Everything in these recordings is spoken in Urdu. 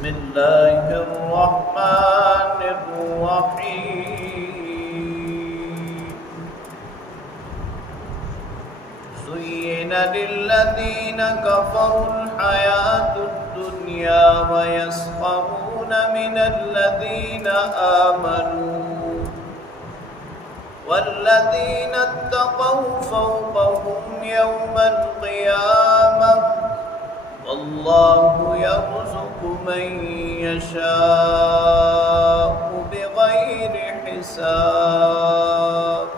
بسم الله الرحمن الرحيم زين للذين كفروا الحياة الدنيا ويسخرون من الذين آمنوا والذين اتقوا فوقهم يوم القيامة والله يرزق من يشاء بغير حساب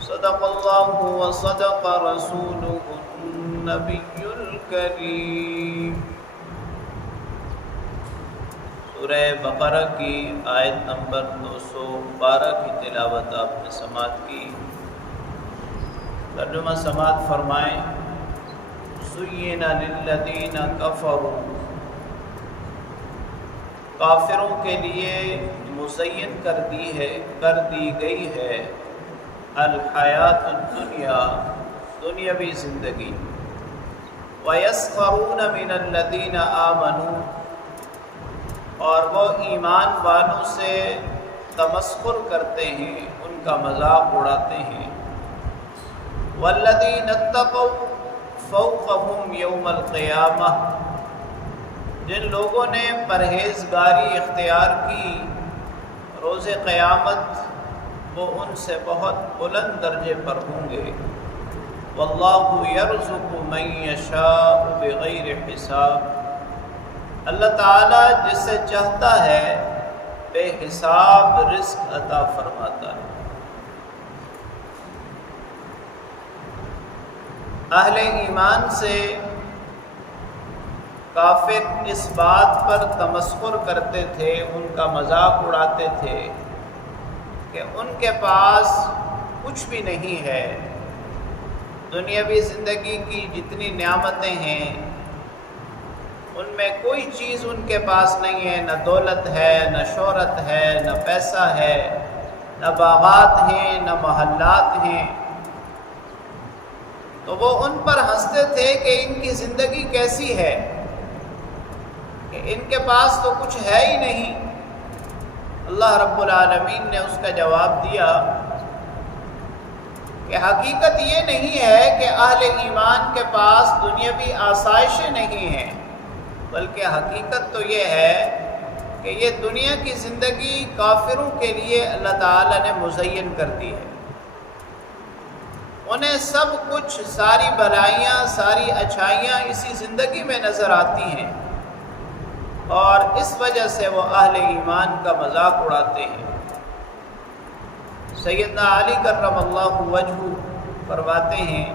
صدق الله وصدق رسوله النبي الكريم۔ سورہ بقرہ کی آیت نمبر 212 کی تلاوت آپ نے سماعت کی۔ ترجمہ سماعت فرمائیں۔ زُيِّنَ لِلَّذِينَ كَفَرُوا، کافروں کے لیے مزین کر دی گئی ہے الحیات الدنیا، دنیاوی زندگی، وَيَسْخَرُونَ مِنَ الَّذِينَ آمَنُوا، اور وہ ایمان والوں سے تمسخر کرتے ہیں، ان کا مذاق اڑاتے ہیں۔ وَالَّذِينَ اتَّقَوْا فَوْقَهُمْ يَوْمَ الْقِيَامَةِ، جن لوگوں نے پرہیزگاری اختیار کی روز قیامت وہ ان سے بہت بلند درجے پر ہوں گے۔ وَاللَّهُ يَرْزُقُ مَن يَشَاءُ بِغَيْرِ حِسَابٍ، اللہ تعالیٰ جسے چاہتا ہے بے حساب رزق عطا فرماتا ہے۔ اہل ایمان سے کافر اس بات پر تمسخر کرتے تھے، ان کا مذاق اڑاتے تھے کہ ان کے پاس کچھ بھی نہیں ہے، دنیاوی زندگی کی جتنی نعمتیں ہیں ان میں کوئی چیز ان کے پاس نہیں ہے، نہ دولت ہے، نہ شہرت ہے، نہ پیسہ ہے، نہ باغات ہیں، نہ محلات ہیں۔ تو وہ ان پر ہنستے تھے کہ ان کی زندگی کیسی ہے کہ ان کے پاس تو کچھ ہے ہی نہیں۔ اللہ رب العالمین نے اس کا جواب دیا کہ حقیقت یہ نہیں ہے کہ اہل ایمان کے پاس دنیاوی آسائشیں نہیں ہیں، بلکہ حقیقت تو یہ ہے کہ یہ دنیا کی زندگی کافروں کے لیے اللہ تعالیٰ نے مزین کر دی ہے۔ انہیں سب کچھ، ساری بھلائیاں، ساری اچھائیاں اسی زندگی میں نظر آتی ہیں، اور اس وجہ سے وہ اہل ایمان کا مذاق اڑاتے ہیں۔ سیدنا علی کرم اللہ وجہہ فرماتے ہیں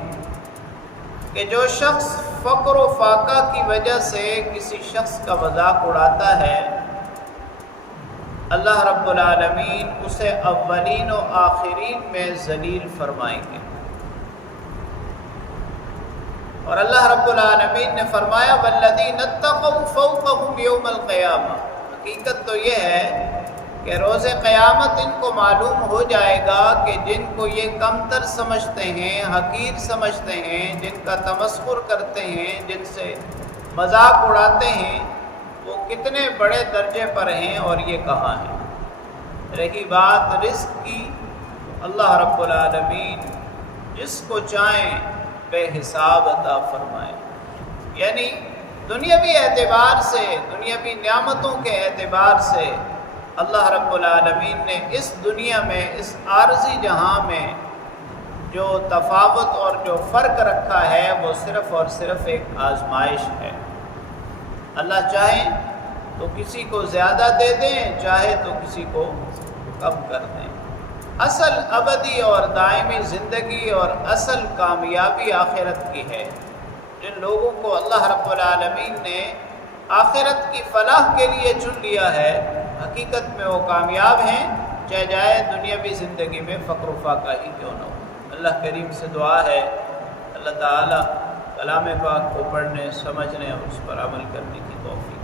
کہ جو شخص فقر و فاقہ کی وجہ سے کسی شخص کا مذاق اڑاتا ہے، اللہ رب العالمین اسے اولین و آخرین میں ذلیل فرمائیں گے۔ اور اللہ رب العالمین نے فرمایا وَالَّذِينَ اتَّقَوْا فَوْقَهُمْ يَوْمَ الْقِيَامَةِ، حقیقت تو یہ ہے کہ روز قیامت ان کو معلوم ہو جائے گا کہ جن کو یہ کمتر سمجھتے ہیں، حقیر سمجھتے ہیں، جن کا تمسخر کرتے ہیں، جن سے مذاق اڑاتے ہیں، وہ کتنے بڑے درجے پر ہیں اور یہ کہاں ہیں۔ رہی بات رزق کی، اللہ رب العالمین جس کو چاہیں بے حساب عطا فرمائے، یعنی دنیاوی اعتبار سے، دنیاوی نعمتوں کے اعتبار سے اللہ رب العالمین نے اس دنیا میں، اس عارضی جہاں میں جو تفاوت اور جو فرق رکھا ہے وہ صرف اور صرف ایک آزمائش ہے۔ اللہ چاہے تو کسی کو زیادہ دے دیں، چاہے تو کسی کو کم کر دیں۔ اصل ابدی اور دائمی زندگی اور اصل کامیابی آخرت کی ہے۔ جن لوگوں کو اللہ رب العالمین نے آخرت کی فلاح کے لیے چن لیا ہے، حقیقت میں وہ کامیاب ہیں، چاہے جائے دنیاوی زندگی میں فقر و فاقہ ہی کیوں نہ ہو۔ اللہ کریم سے دعا ہے اللہ تعالیٰ کلام پاک کو پڑھنے، سمجھنے اور اس پر عمل کرنے کی توفیق